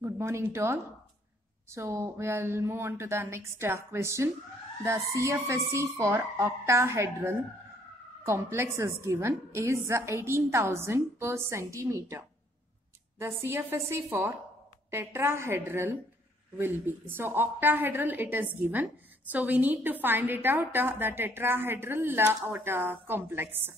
Good morning to all. So we will move on to the next question. The CFSE for octahedral complex is given is 18,000 per centimeter. The CFSE for tetrahedral will be. So octahedral it is given. So we need to find it out the tetrahedral complex.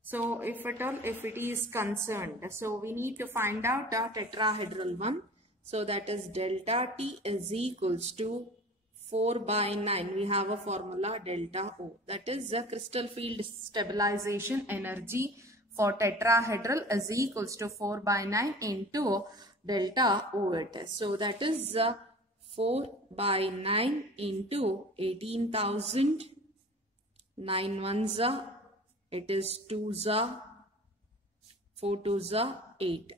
So if it is concerned, so we need to find out a tetrahedral one. So that is delta T is equals to 4 by 9. We have a formula delta O. That is the crystal field stabilization energy for tetrahedral is equals to 4 by 9 into delta O it is. So that is 4 by 9 into 18,000. 9 ones it is 2s, 4 2s 8.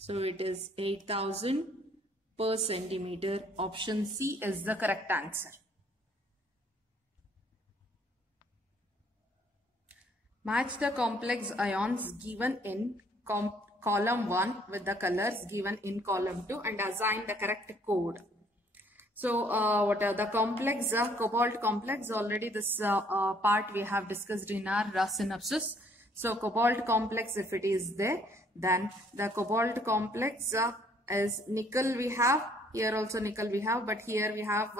So it is 8,000 per centimeter. Option C is the correct answer. Match the complex ions given in column 1 with the colors given in column 2 and assign the correct code. So what are the complex, cobalt complex, already this part we have discussed in our synopsis. So cobalt complex, if it is there, then the cobalt complex is nickel we have, here also nickel we have, but here we have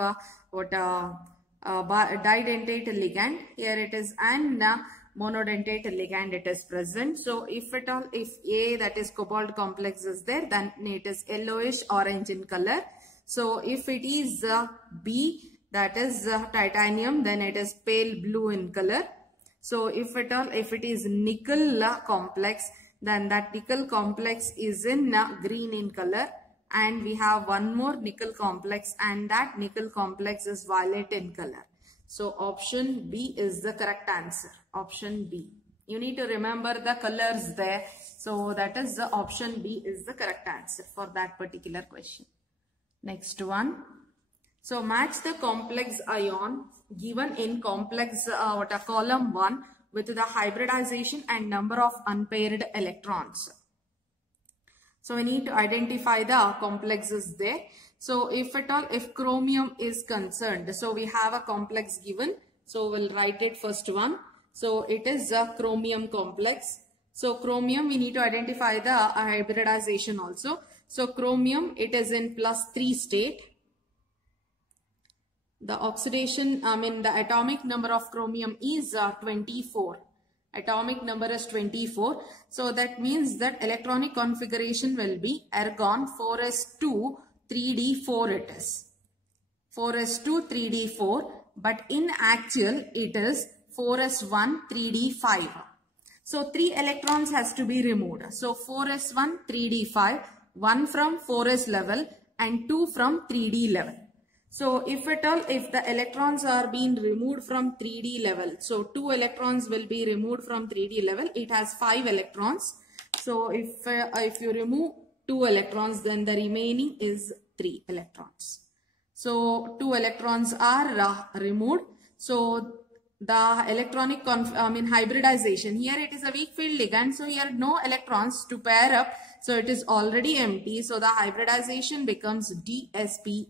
didentate ligand, here it is an monodentate ligand it is present. So if at all, if A, that is cobalt complex is there, then it is yellowish orange in color. So if it is B, that is titanium, then it is pale blue in color. So if at all, if it is nickel complex, then that nickel complex is in green in color. And we have one more nickel complex, and that nickel complex is violet in color. So option B is the correct answer. Option B. You need to remember the colors there. So that is the option B is the correct answer for that particular question. Next one. So match the complex ion given in complex column 1 with the hybridization and number of unpaired electrons. So we need to identify the complexes there. So if at all, if chromium is concerned, so we have a complex given. So we'll write it first one. So it is a chromium complex. So chromium, we need to identify the hybridization also. So chromium, it is in +3 state. The oxidation, the atomic number of chromium is 24. Atomic number is 24. So that means that electronic configuration will be argon 4s2 3d4 it is. 4s2 3d4, but in actual it is 4s1 3d5. So 3 electrons has to be removed. So 4s1 3d5, 1 from 4s level and 2 from 3d level. So if at all, if the electrons are being removed from 3d level, so 2 electrons will be removed from 3d level. It has 5 electrons. So if you remove 2 electrons, then the remaining is 3 electrons. So 2 electrons are removed. So the electronic hybridization, here it is a weak field ligand, so here no electrons to pair up, so it is already empty. So the hybridization becomes D2sp3.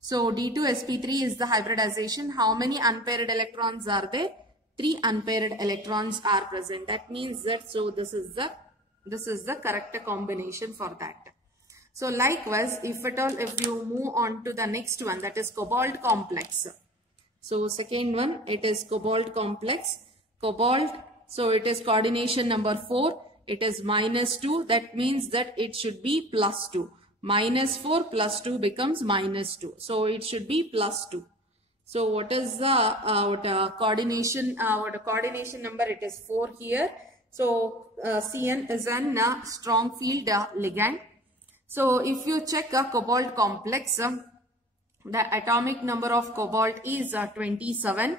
So D2sp3 is the hybridization. How many unpaired electrons are there? 3 unpaired electrons are present. That means that, so this is the correct combination for that. So likewise, if at all, if you move on to the next one, that is cobalt complex. So second one, it is cobalt complex. Cobalt, so it is coordination number 4. It is -2. That means that it should be +2. -4 + 2 becomes -2. So it should be +2. So what is the coordination? Coordination number? It is 4 here. So Cn is a strong field ligand. So if you check a cobalt complex, the atomic number of cobalt is 27.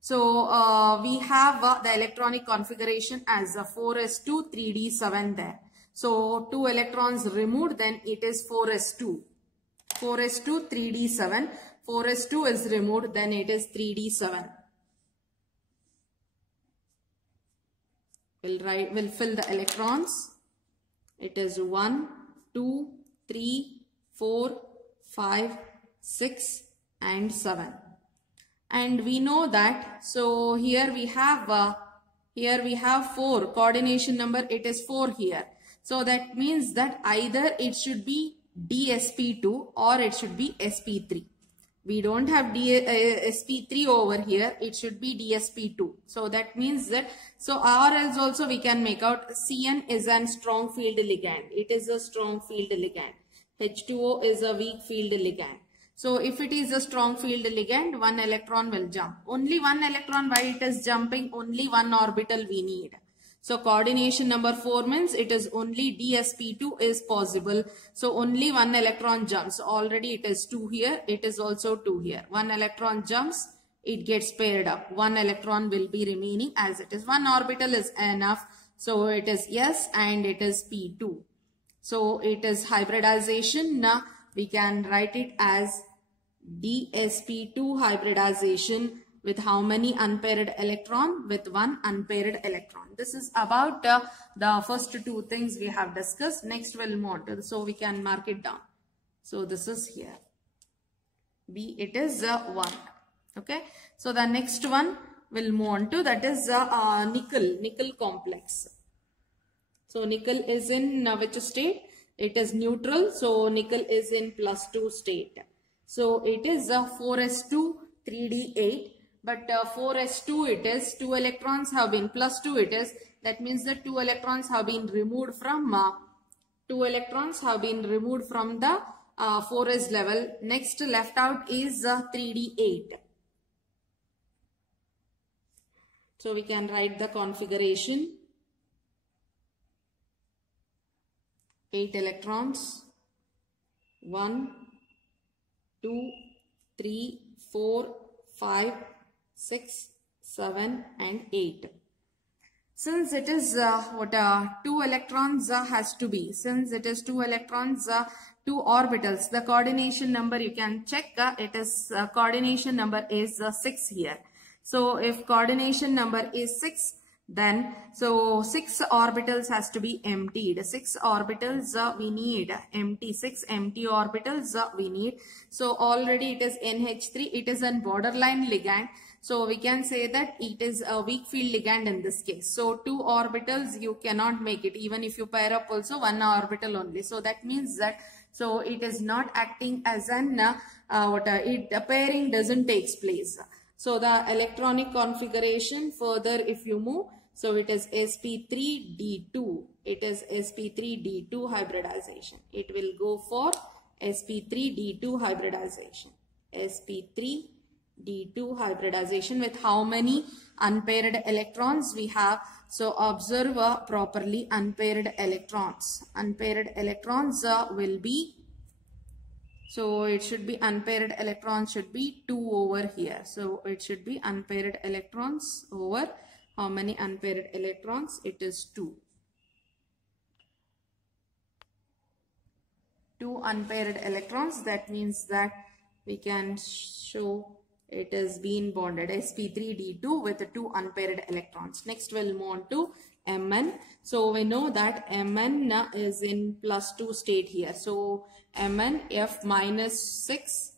So we have the electronic configuration as 4s2 3d7 there. So 2 electrons removed, then it is 4s2. 4s2 3d7. 4s2 is removed, then it is 3d7. We'll fill the electrons. It is 1, 2, 3, 4, 5, 6 and 7. And we know that, so here we have 4 coordination number, it is 4 here. So that means that either it should be DSP2 or it should be SP3. We don't have SP3 over here, it should be DSP2. So that means that, so or else also we can make out CN is a strong field ligand. It is a strong field ligand. H2O is a weak field ligand. So if it is a strong field ligand, one electron will jump. Only one electron, why it is jumping? Only one orbital we need. So coordination number 4 means it is only DSP2 is possible. So only one electron jumps. Already it is 2 here. It is also 2 here. One electron jumps. It gets paired up. One electron will be remaining as it is. One orbital is enough. So it is S and it is P2. So it is hybridization. Now we can write it as DSP2 hybridization with how many unpaired electron? With one unpaired electron. This is about the first 2 things we have discussed. Next we'll move on to, so we can mark it down. So this is here. B, it is 1. Okay. So the next one we'll move on to, that is nickel complex. So nickel is in which state? It is neutral. So nickel is in +2 state. So it is 4s2 3d8. But 4s2 it is, 2 electrons have been, +2 it is, that means that 2 electrons have been removed from the 4s level. Next left out is 3d8. So we can write the configuration. 8 electrons, 1, 2, 3, 4, 5, 6, 7 and 8. Since it is 2 electrons has to be, since it is 2 electrons, 2 orbitals, the coordination number you can check, it is coordination number is 6 here. So if coordination number is 6, then so 6 orbitals has to be emptied. 6 orbitals we need empty, 6 empty orbitals we need. So already it is NH3, it is a borderline ligand. So we can say that it is a weak field ligand in this case. So 2 orbitals you cannot make it, even if you pair up also 1 orbital only. So that means that, so it is not acting as an pairing doesn't takes place. So the electronic configuration further if you move, so it is sp3d2. It is sp3d2 hybridization. It will go for sp3d2 hybridization. sp3d2 hybridization with how many unpaired electrons we have? So observe properly unpaired electrons. Unpaired electrons will be, so it should be unpaired electrons should be 2 over here. So it should be unpaired electrons over how many unpaired electrons? It is 2. 2 unpaired electrons. That means that we can show it is being bonded sp3d2 with 2 unpaired electrons. Next we'll move on to Mn. So we know that Mn is in +2 state here. So Mn F -6,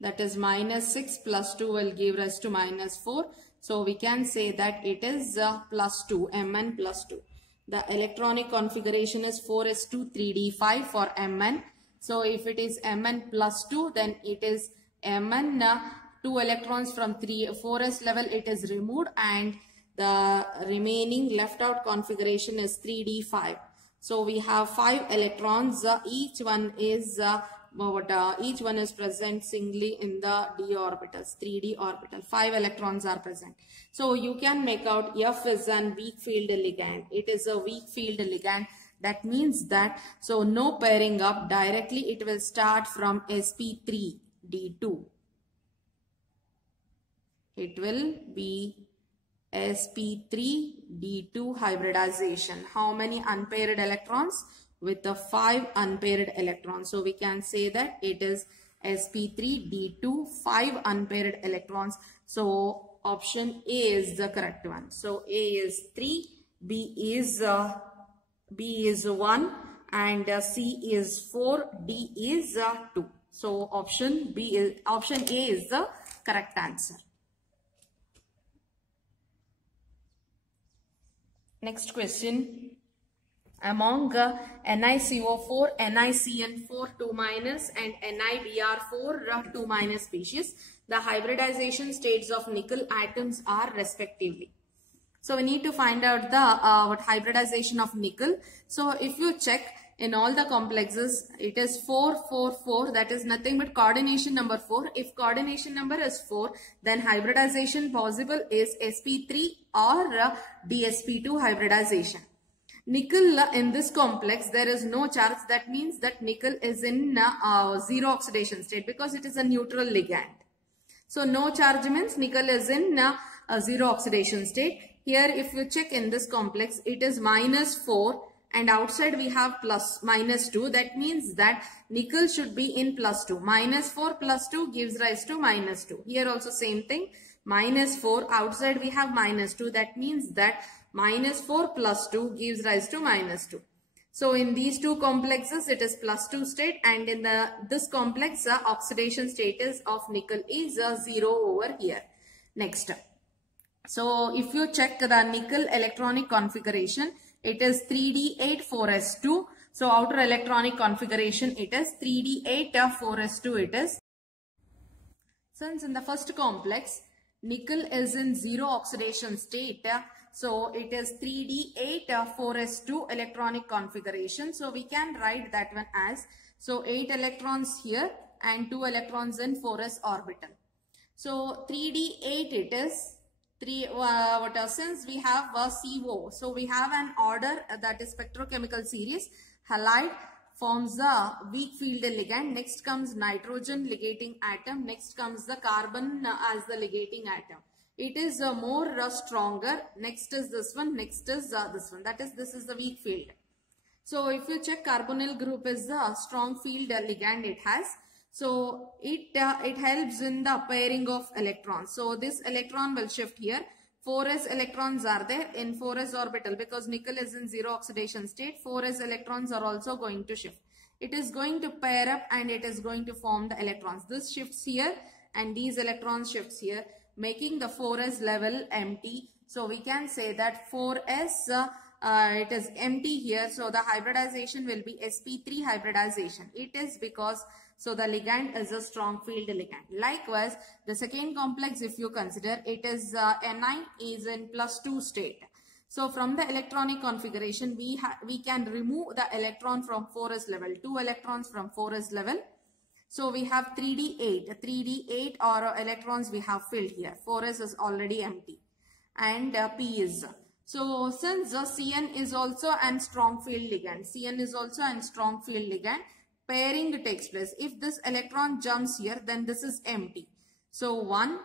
that is -6 + 2 will give rise to -4. So we can say that it is +2, Mn +2. The electronic configuration is 4s2 3d5 for Mn. So if it is Mn +2, then it is Mn 2 electrons from 4s level it is removed, and the remaining left out configuration is 3d5. So we have 5 electrons. Each one is each one is present singly in the d orbitals, 3d orbital. 5 electrons are present. So you can make out F is an weak field ligand. It is a weak field ligand. That means that, so no pairing up, directly it will start from sp3d2. It will be sp3d2 hybridization. How many unpaired electrons? With the 5 unpaired electrons. So we can say that it is sp3d2, 5 unpaired electrons. So option A is the correct one. So A is 3, B is 1 and C is 4, D is 2. So option A is the correct answer. Next question. Among NiCO4, NiCN4 2- and NiBr4 2- species, the hybridization states of nickel atoms are respectively. So we need to find out the what hybridization of nickel. So if you check in all the complexes, it is 4, 4, 4. That is nothing but coordination number 4. If coordination number is 4, then hybridization possible is sp3 or dsp2 hybridization. Nickel in this complex, there is no charge. That means that nickel is in zero oxidation state because it is a neutral ligand. So no charge means nickel is in zero oxidation state. Here if you check in this complex, it is -4 and outside we have -2. That means that nickel should be in +2. -4 + 2 gives rise to -2. Here also same thing. -4 outside we have -2. That means that -4 + 2 gives rise to -2. So in these two complexes it is +2 state, and in this complex oxidation status of nickel is 0 over here. Next. So if you check the nickel electronic configuration, it is 3d8 4s2. So outer electronic configuration it is 3d8 4s2 it is. Since in the first complex nickel is in zero oxidation state, so it is 3d8 4s2 electronic configuration. So we can write that one as, so 8 electrons here and 2 electrons in 4s orbital. So 3d8 it is since we have CO, so we have an order that is spectrochemical series. Halide forms the weak field ligand. Next comes nitrogen ligating atom. Next comes the carbon as the ligating atom. It is more stronger. Next is this one. Next is this one. That is, this is the weak field. So if you check, carbonyl group is the strong field ligand it has. So it helps in the pairing of electrons. So this electron will shift here. 4s electrons are there in 4s orbital because nickel is in zero oxidation state. 4s electrons are also going to shift. It is going to pair up and it is going to form the electrons. This shifts here and these electrons shifts here, making the 4s level empty. So we can say that 4s it is empty here. So the hybridization will be sp3 hybridization. It is because so the ligand is a strong field ligand. Likewise, the second complex, if you consider, it is Ni is in +2 state. So from the electronic configuration, we can remove the electron from 4s level, 2 electrons from 4s level. So we have 3d8 or electrons we have filled here. 4s is already empty, and P is. So since Cn is also an strong field ligand, Cn is also an strong field ligand, pairing takes place. If this electron jumps here, then this is empty. So 1,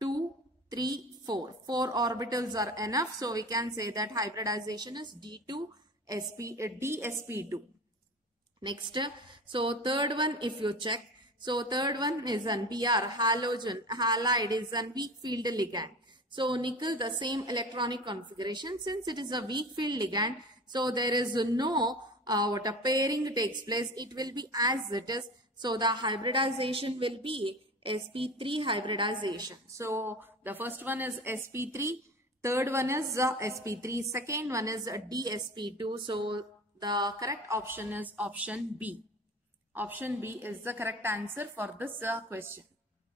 2, 3, 4. 4 orbitals are enough. So we can say that hybridization is dsp2. Next, so third one if you check. So third one is an Br, halide is an weak field ligand. So nickel, the same electronic configuration. Since it is a weak field ligand, so there is no what a pairing takes place. It will be as it is. So the hybridization will be sp3 hybridization. So the first one is sp3, third one is sp3, second one is dsp2. So the correct option is option B. Option B is the correct answer for this question.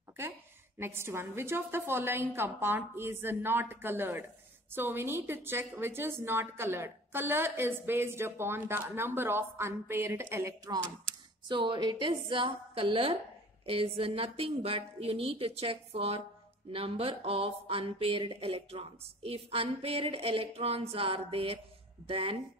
Okay. Next one, which of the following compound is not colored? So we need to check which is not colored. Color is based upon the number of unpaired electron. So it is color is nothing but you need to check for number of unpaired electrons. If unpaired electrons are there, then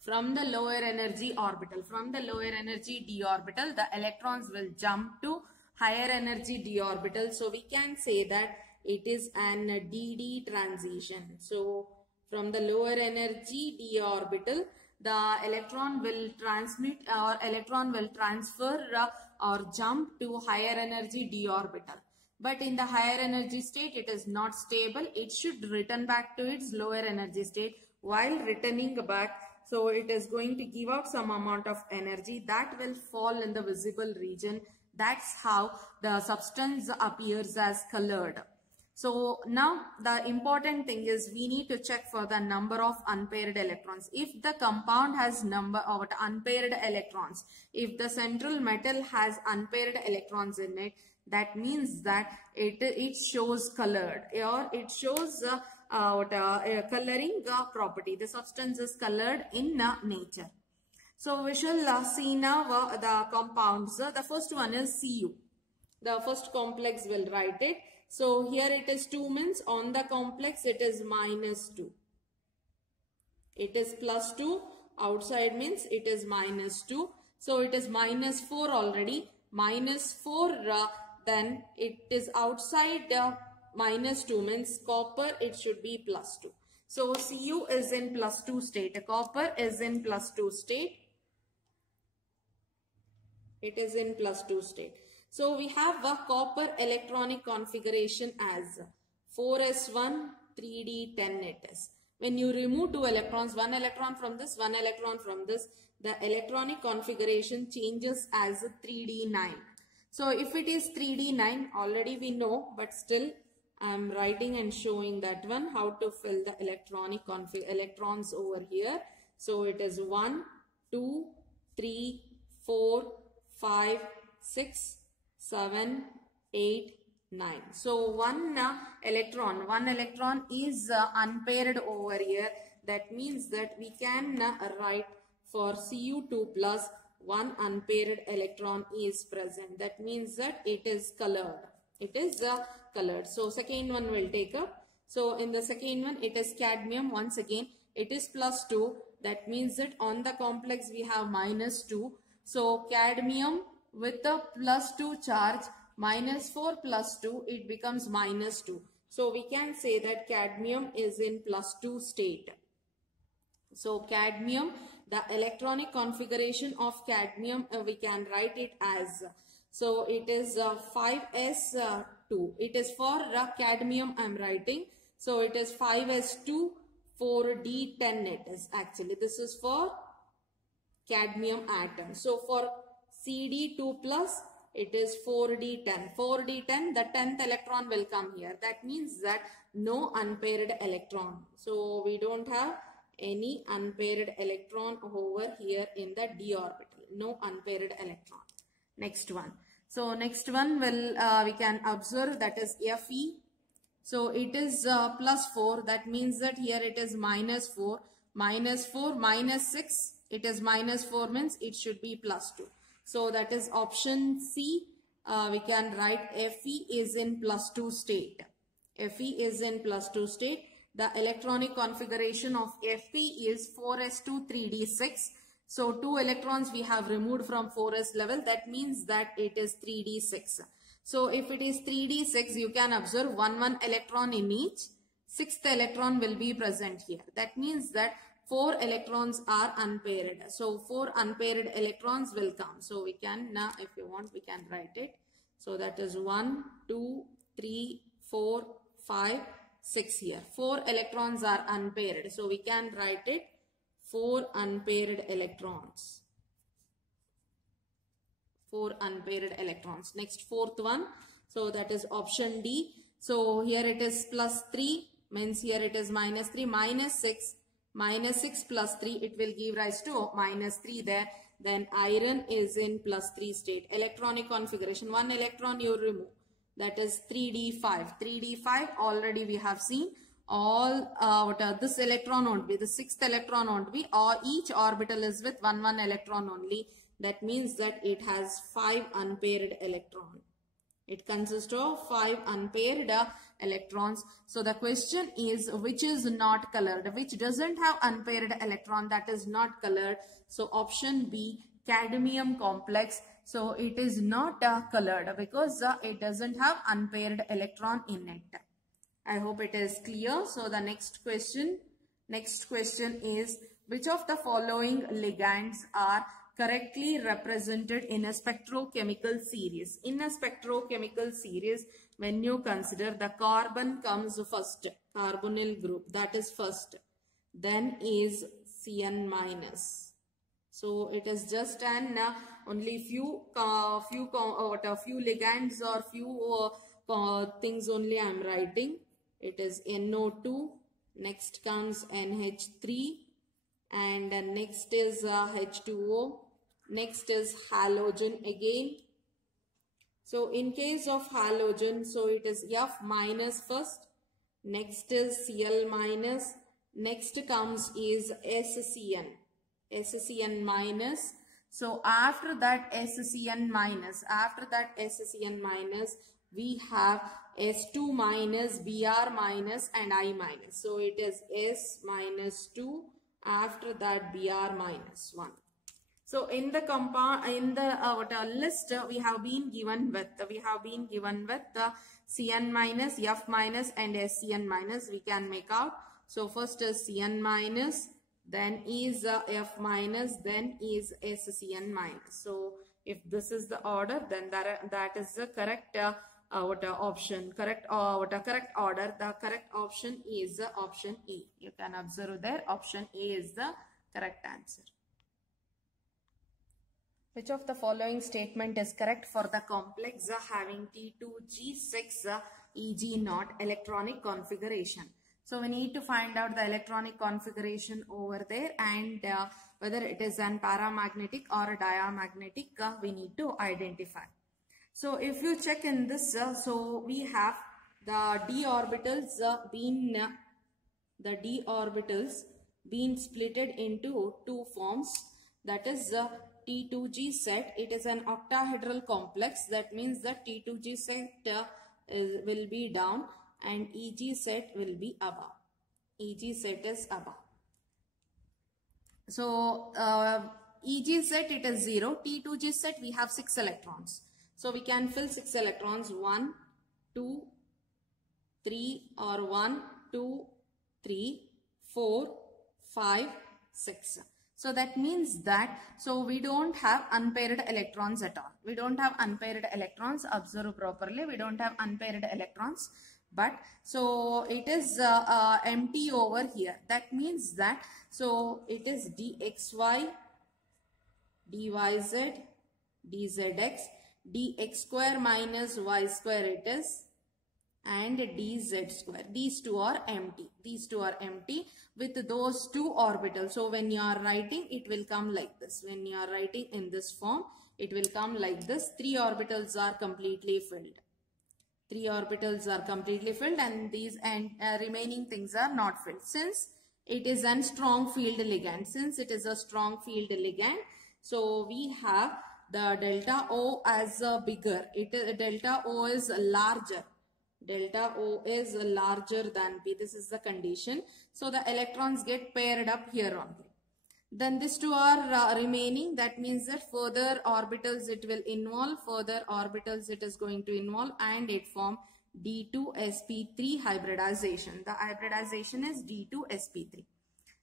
from the lower energy orbital, from the lower energy d orbital, the electrons will jump to higher energy d orbital. So we can say that it is an dd transition. So from the lower energy d orbital, the electron will transmit or electron will transfer or jump to higher energy d orbital. But in the higher energy state, it is not stable. It should return back to its lower energy state. While returning back, So it is going to give out some amount of energy that will fall in the visible region. That's how the substance appears as colored. So now the important thing is we need to check for the number of unpaired electrons. If the compound has number of unpaired electrons, if the central metal has unpaired electrons in it, that means that it shows colored, or it shows coloring property. The substance is colored in nature. So we shall see now the compounds. The first one is Cu. The first complex will write it. So here it is 2 means on the complex it is -2. It is +2. Outside means it is -2. So it is -4 already. -4 then it is outside -2 means copper, it should be +2. So Cu is in +2 state. Copper is in +2 state. It is in +2 state. So we have a copper electronic configuration as 4s1 3d10 it is. When you remove 2 electrons, 1 electron from this, 1 electron from this, the electronic configuration changes as 3d9. So if it is 3d9, already we know, but still I am writing and showing that one, how to fill the electronic electrons over here. So it is 1, 2, 3, 4, 5, 6, 7, 8, 9. So one electron is unpaired over here. That means that we can write for Cu2 plus 1 unpaired electron is present. That means that it is colored. It is colored. So second one will take up. So in the second one it is cadmium. Once again it is +2. That means that on the complex we have -2. So cadmium with a +2 charge, -4 +2, it becomes -2. So we can say that cadmium is in +2 state. So cadmium, the electronic configuration of cadmium, we can write it as, so it is 5s2. It is for cadmium I am writing. So it is 5s2 4d10 it is actually. This is for cadmium atom. So for Cd2 plus it is 4d10. 4d10, the 10th electron will come here. That means that no unpaired electron. So we don't have any unpaired electron over here in the d orbital. No unpaired electron. Next one. So next one will we can observe, that is Fe. So it is +4. That means that here it is -4. -4 -6. It is -4 means it should be +2. So that is option C. We can write Fe is in +2 state. Fe is in +2 state. The electronic configuration of Fe is 4s2 3d6. So 2 electrons we have removed from 4s level. That means that it is 3d6. So if it is 3d6, you can observe 1 electron in each. 6th electron will be present here. That means that 4 electrons are unpaired. So 4 unpaired electrons will come. So we can, now if you want, we can write it. So that is 1, 2, 3, 4, 5, 6 here. 4 electrons are unpaired. So we can write it 4 unpaired electrons. 4 unpaired electrons. Next, fourth one. So that is option D. So here it is +3, means here it is -3, -6. -6 +3, it will give rise to -3 there. Then iron is in +3 state. Electronic configuration, 1 electron you remove. That is 3d5. 3d5 already we have seen. All this electron won't be, the 6th electron won't be, or each orbital is with 1 electron only. That means that it has 5 unpaired electrons. It consists of 5 unpaired electrons. So the question is, which is not colored? Which doesn't have unpaired electron, that is not colored. So option B, cadmium complex. So it is not colored because it doesn't have unpaired electron in it. I hope it is clear. So the next question is, which of the following ligands are correctly represented in a spectrochemical series? In a spectrochemical series, when you consider the carbon comes first, carbonyl group, that is first. Then is Cn minus. So it is just an only few ligands or few things only I am writing. It is NO2. Next comes NH3, and next is H2O. Next is halogen again. So in case of halogen, so it is F minus first. Next is Cl minus. Next comes is SCN. SCN minus. So after that SCN minus, we have S2 minus, Br minus and I minus. So it is S minus 2. After that Br minus 1. So in the compound, in the list we have been given with Cn minus, F minus and SCN minus. We can make out. So first is Cn minus, then is F minus, then is SCN minus. So if this is the order, then that is the correct option. Correct order. The correct option is option A. You can observe there. Option A is the correct answer. Which of the following statement is correct for the complex having T2G6 Eg0 electronic configuration? So we need to find out the electronic configuration over there, and whether it is an paramagnetic or a diamagnetic, we need to identify. So if you check in this, so we have the d orbitals being splitted into two forms. That is T2G set. It is an octahedral complex. That means the T2G set will be down and EG set will be above. EG set is above. So EG set it is 0. T2G set we have 6 electrons. So we can fill 6 electrons. 1, 2, 3 or 1, 2, 3, 4, 5, 6. So that means that, so we don't have unpaired electrons at all. We don't have unpaired electrons. Observe properly. We don't have unpaired electrons. But so it is empty over here. That means that, so it is dxy, dyz, dzx, dx square minus y square it is, and dz square. These two are empty. These two are empty with those two orbitals. So when you are writing, it will come like this. When you are writing in this form, it will come like this. 3 orbitals are completely filled. 3 orbitals are completely filled, and these remaining things are not filled. Since it is a strong field ligand. So we have the delta O as bigger. Delta O is larger. Delta O is larger than P. This is the condition. So the electrons get paired up here only. Then these two are remaining. That means that further orbitals it will involve. Further orbitals it is going to involve, and it form D2sp3 hybridization. The hybridization is D2sp3.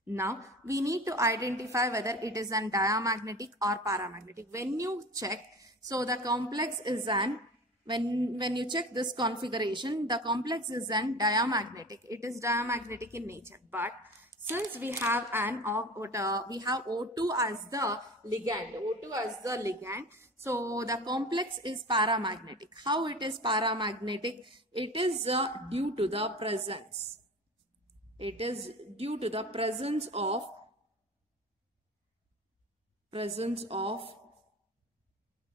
Now we need to identify whether it is an diamagnetic or paramagnetic. When you check, so the complex is an, when you check this configuration, the complex is an diamagnetic. It is diamagnetic in nature. But since we have O2 as the ligand, so the complex is paramagnetic. How it is paramagnetic? It is due to the presence. It is due to the presence of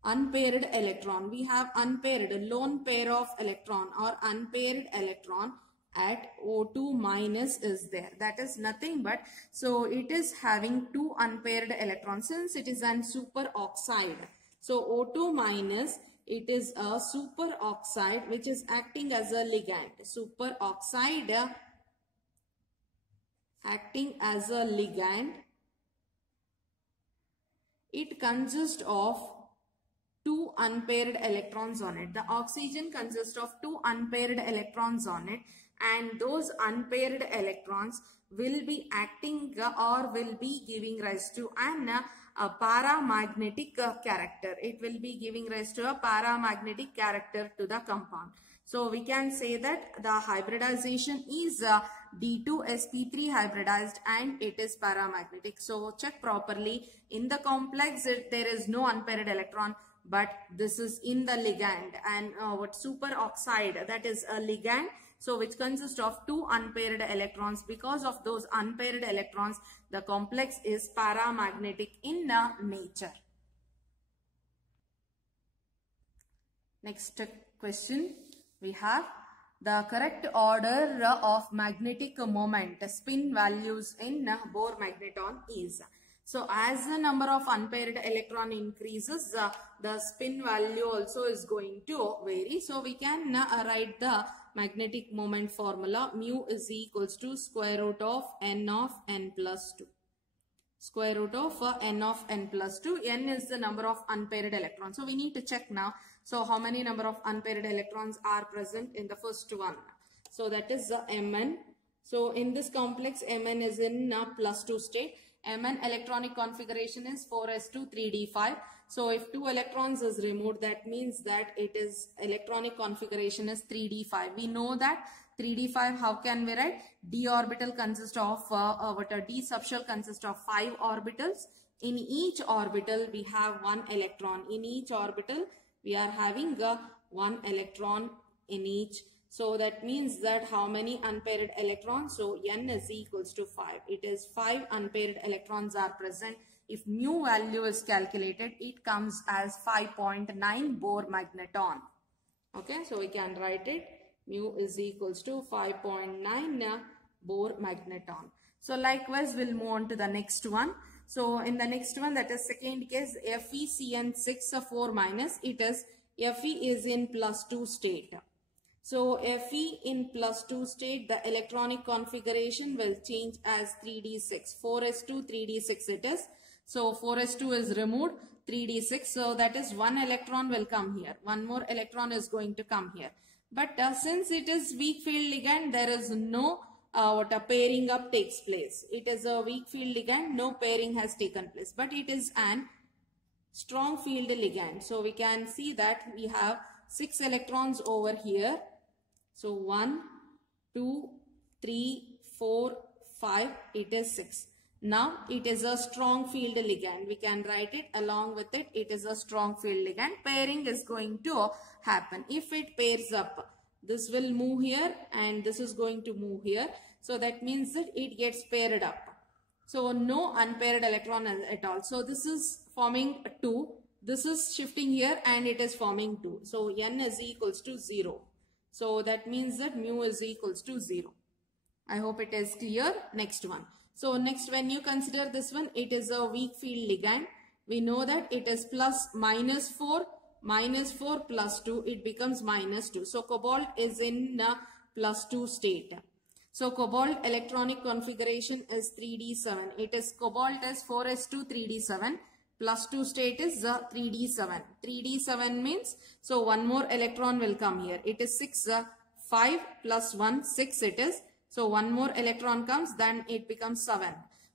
unpaired electron. We have unpaired, lone pair of electron or unpaired electron at O2 minus is there. That is nothing but, so it is having 2 unpaired electrons. Since it is an superoxide, so O2 minus, it is a superoxide which is acting as a ligand. Superoxide acting as a ligand. It consists of 2 unpaired electrons on it. The oxygen consists of 2 unpaired electrons on it, and those unpaired electrons will be acting or will be giving rise to a paramagnetic character. It will be giving rise to a paramagnetic character to the compound. So we can say that the hybridization is D2sp3 hybridized and it is paramagnetic. So check properly. In the complex, there is no unpaired electron, but this is in the ligand, and what superoxide, that is a ligand, so which consists of two unpaired electrons. Because of those unpaired electrons, the complex is paramagnetic in nature. Next question we have the correct order of magnetic moment spin values in Bohr magneton is. So as the number of unpaired electron increases, the spin value also is going to vary. So we can write the magnetic moment formula. Mu is equals to square root of n of n plus 2. Square root of n of n plus 2. N is the number of unpaired electrons. So we need to check now. So how many number of unpaired electrons are present in the first one? So that is the Mn. So in this complex, Mn is in plus 2 state. Mn electronic configuration is 4s2 3d5. So if 2 electrons is removed, that means that it is electronic configuration is 3d5. We know that 3d5, how can we write? D orbital consists of D subshell consists of 5 orbitals. In each orbital we have 1 electron. In each orbital we are having 1 electron in each. So that means that how many unpaired electrons? So n is equals to 5. It is 5 unpaired electrons are present. If mu value is calculated, it comes as 5.9 Bohr magneton. Okay, so we can write it. Mu is equals to 5.9 Bohr magneton. So likewise, we'll move on to the next one. So in the next one, that is second case, FeCN6 4 minus, it is Fe is in plus 2 state. So Fe in plus 2 state, the electronic configuration will change as 3d6. 4s2 3d6 it is. So 4s2 is removed, 3d6. So that is 1 electron will come here. One more electron is going to come here. But since it is weak field ligand, there is no pairing up takes place. It is a weak field ligand, no pairing has taken place. But it is an strong field ligand. So we can see that we have 6 electrons over here. So 1, 2, 3, 4, 5, it is 6. Now it is a strong field ligand. We can write it along with it. It is a strong field ligand. Pairing is going to happen. If it pairs up, this will move here and this is going to move here. So that means that it gets paired up. So no unpaired electron at all. So this is forming 2. This is shifting here and it is forming 2. So n is equals to 0. So that means that mu is equals to 0. I hope it is clear. Next one. So next, when you consider this one, it is a weak field ligand. We know that it is plus minus 4 plus 2. It becomes minus 2. So cobalt is in plus 2 state. So cobalt electronic configuration is 3d7. It is cobalt is 4s2 3d7. Plus 2 state is 3d7. 3d7 means, so one more electron will come here. It is 6, 5 plus 1, 6 it is. So one more electron comes, then it becomes 7.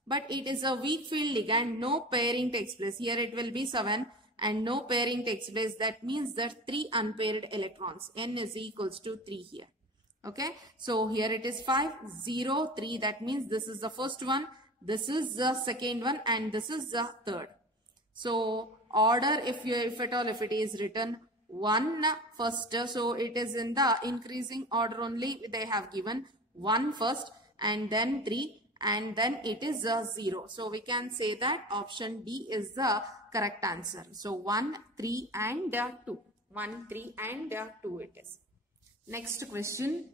But it is a weak field ligand, no pairing takes place. Here it will be 7 and no pairing takes place. That means that 3 unpaired electrons. N is equals to 3 here. Okay. So here it is 5, 0, 3. That means this is the first one, this is the second one, and this is the third. So order, if it is written 1 first, so it is in the increasing order only. They have given 1 first and then 3 and then it is 0. So we can say that option D is the correct answer. So 1, 3 and 2. 1, 3 and 2 it is. Next question.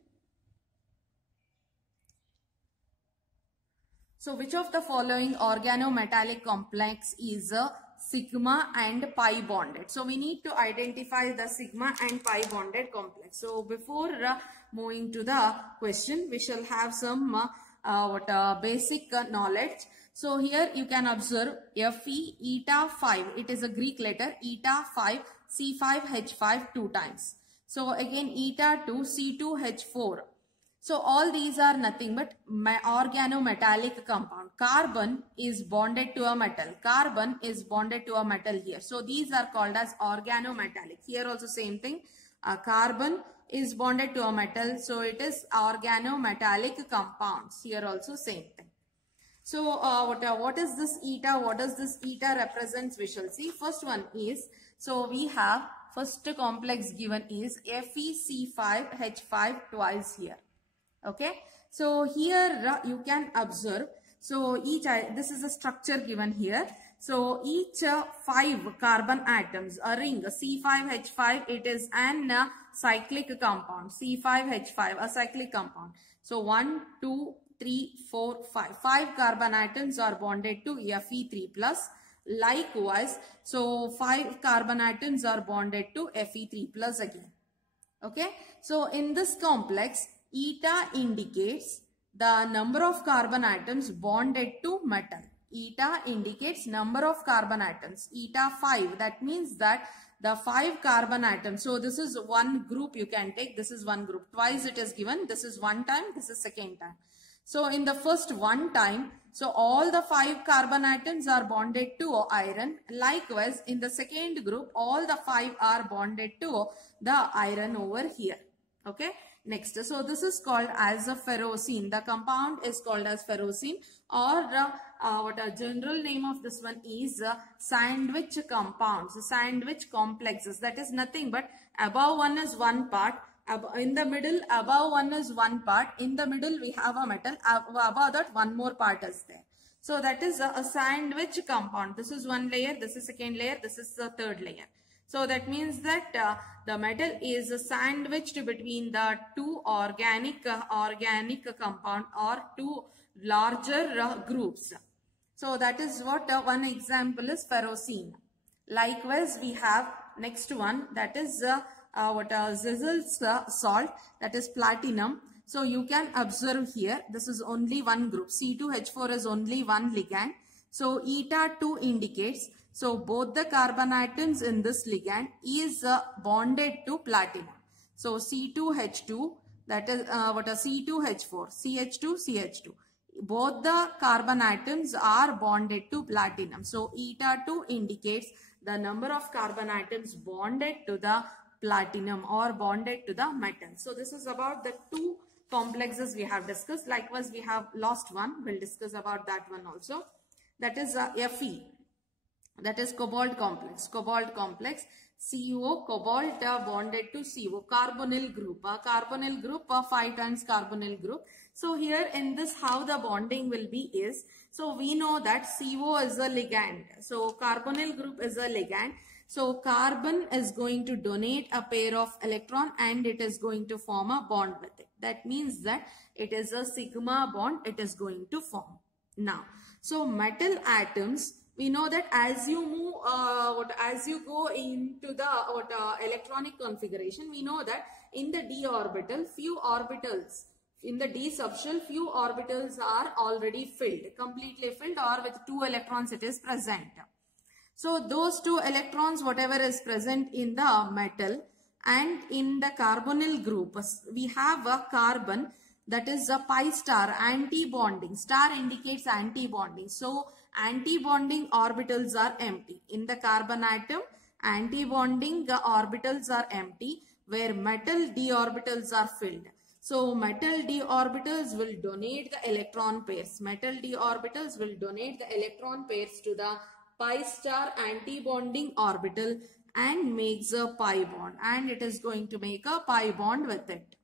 So which of the following organometallic complex is a sigma and pi bonded? So we need to identify the sigma and pi bonded complex. So before moving to the question, we shall have some basic knowledge. So here you can observe Fe eta 5. It is a Greek letter eta 5 C5H5 2 times. So again eta 2 C2H4. So all these are nothing but organometallic compound. Carbon is bonded to a metal. Carbon is bonded to a metal here. So these are called as organometallic. Here also same thing. Carbon is bonded to a metal. So it is organometallic compounds. Here also same thing. So what is this eta? What does this eta represents? We shall see. First one is, so we have first complex given is FeC5H5 twice here. Okay. So here you can observe. So this is a structure given here. So each 5 carbon atoms, a ring C5H5, it is an cyclic compound. C5H5, a cyclic compound. So 1, 2, 3, 4, 5. 5 carbon atoms are bonded to Fe3 plus. Likewise, so 5 carbon atoms are bonded to Fe3 plus again. Okay. So in this complex, eta indicates the number of carbon atoms bonded to metal. Eta indicates number of carbon atoms. Eta 5. That means that the 5 carbon atoms. So this is one group you can take. This is one group. Twice it is given. This is one time. This is second time. So in the first one time, so all the 5 carbon atoms are bonded to iron. Likewise, in the second group, all the 5 are bonded to the iron over here. Okay. Next, so this is called as a ferrocene. The compound is called as ferrocene, or what a general name of this one is sandwich compounds, sandwich complexes. That is nothing but above one is one part, in the middle above one is one part, in the middle we have a metal, above that one more part is there. So that is a sandwich compound. This is one layer, this is second layer, this is the third layer. So that means that the metal is sandwiched between the two organic compound or two larger groups. So that is what one example is ferrocene. Likewise, we have next one, that is Ziegel's salt, that is platinum. So you can observe here, this is only one group. C2H4 is only one ligand. So eta 2 indicates, so both the carbon atoms in this ligand is bonded to platinum. So C2H2, that is C2H4, CH2, both the carbon atoms are bonded to platinum. So eta 2 indicates the number of carbon atoms bonded to the platinum or bonded to the metal. So this is about the 2 complexes we have discussed. Likewise, we have lost one. We'll discuss about that one also. That is Fe. That is cobalt complex. Cobalt complex. CO, cobalt bonded to CO. Carbonyl group. Carbonyl group, 5 times carbonyl group. So here in this, how the bonding will be is, so we know that CO is a ligand. So carbonyl group is a ligand. So carbon is going to donate a pair of electron and it is going to form a bond with it. That means that it is a sigma bond it is going to form. Now, so metal atoms, we know that as you move, as you go into the electronic configuration, we know that in the d orbital, few orbitals, in the d subshell, few orbitals are already filled, completely filled, or with 2 electrons it is present. So those 2 electrons, whatever is present in the metal and in the carbonyl group, we have a carbon, that is a pi star, anti-bonding. Star indicates anti-bonding. So anti-bonding orbitals are empty. In the carbon atom, anti-bonding orbitals are empty, where metal d orbitals are filled. So metal d orbitals will donate the electron pairs. Metal d orbitals will donate the electron pairs to the pi star anti-bonding orbital and makes a pi bond, and it is going to make a pi bond with it.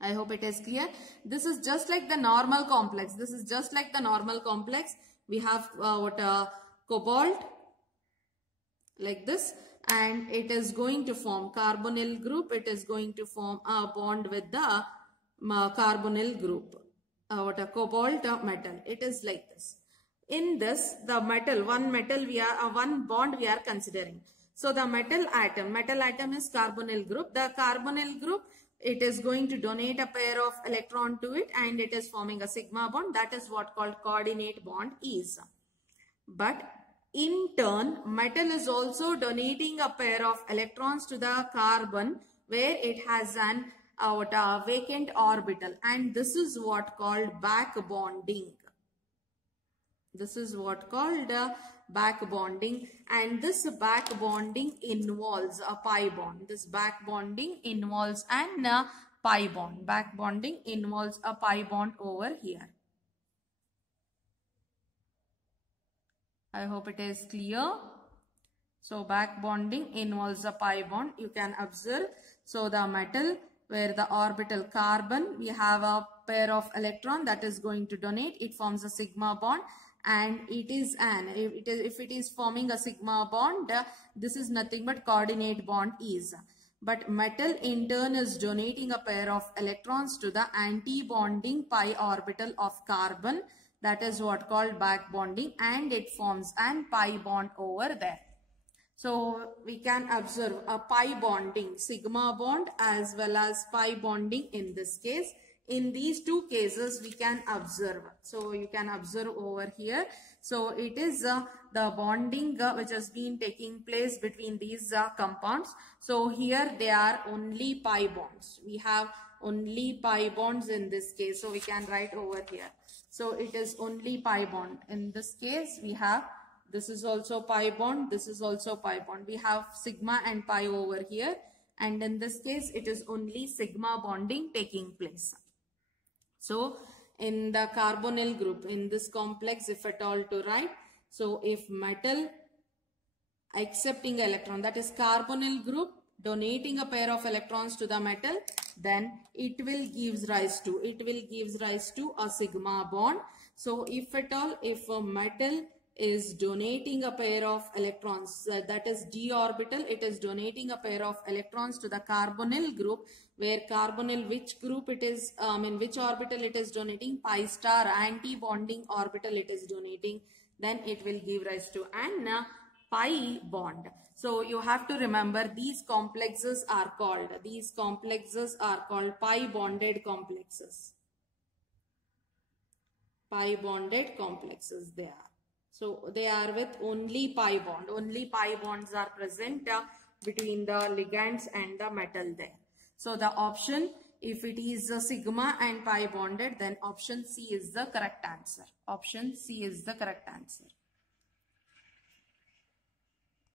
I hope it is clear. This is just like the normal complex. This is just like the normal complex. We have cobalt like this, and it is going to form carbonyl group. It is going to form a bond with the carbonyl group. Cobalt metal. It is like this. In this, the metal, one bond we are considering. So the metal atom is carbonyl group. The carbonyl group, it is going to donate a pair of electron to it and it is forming a sigma bond. That is what called coordinate bond is. But in turn, metal is also donating a pair of electrons to the carbon where it has an vacant orbital, and this is what called back bonding. This is what called back bonding, and this back bonding involves a pi bond. This back bonding involves an pi bond. Back bonding involves a pi bond over here. I hope it is clear. So back bonding involves a pi bond. You can observe. So the metal where the orbital carbon, we have a pair of electron that is going to donate. It forms a sigma bond, and it is an, if it is forming a sigma bond, this is nothing but coordinate bond is. But metal in turn is donating a pair of electrons to the anti-bonding pi orbital of carbon. That is what called back bonding, and it forms an pi bond over there. So we can observe a pi bonding, sigma bond as well as pi bonding in this case. In these two cases we can observe. So you can observe over here. So it is the bonding which has been taking place between these compounds. So here they are only pi bonds. We have only pi bonds in this case. So we can write over here. So it is only pi bond. In this case we have, this is also pi bond, this is also pi bond. We have sigma and pi over here, and in this case it is only sigma bonding taking place. So in the carbonyl group, in this complex, if at all to write, so if metal accepting electron, that is carbonyl group donating a pair of electrons to the metal, then it will gives rise to a sigma bond. So if at all, if a metal is donating a pair of electrons, that is d orbital, it is donating a pair of electrons to the carbonyl group, where carbonyl, which group it is, which orbital it is donating, pi star anti-bonding orbital it is donating, then it will give rise to an pi bond. So you have to remember these complexes are called pi bonded complexes. Pi bonded complexes they are. So they are with only pi bond. Only pi bonds are present between the ligands and the metal there. So the option, if it is sigma and pi bonded, then option C is the correct answer. Option C is the correct answer.